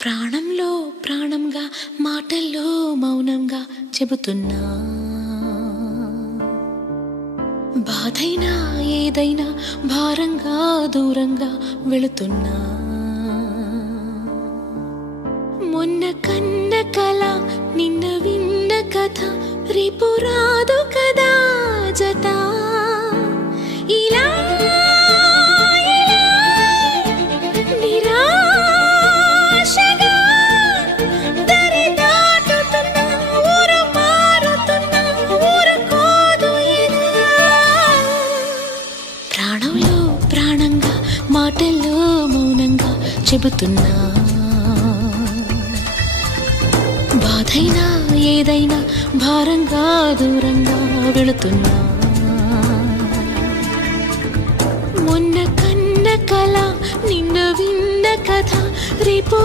ప్రాణంలో ప్రాణంగా మాటల్లో మౌనంగా చెబుతున్నా, బాధైనా ఏదైనా భారంగా దూరంగా వెళుతున్నా. మొన్న కన్న కల నిన్న విన్న కథ రేపు రాదు కదా జత. ఇలా నిరాశగా దరి దాటుతున్నా, ఊరు మారుతున్నా, ఊరుకోదు ఇదా. ప్రాణంలో ప్రాణంగా మాటల్లో మౌనంగా చెబుతున్నా, బాధైనా ఏదైనా భారంగా దూరంగా వెళుతున్నా. మొన్న కన్న కల నిన్న విన్న కథ రేపు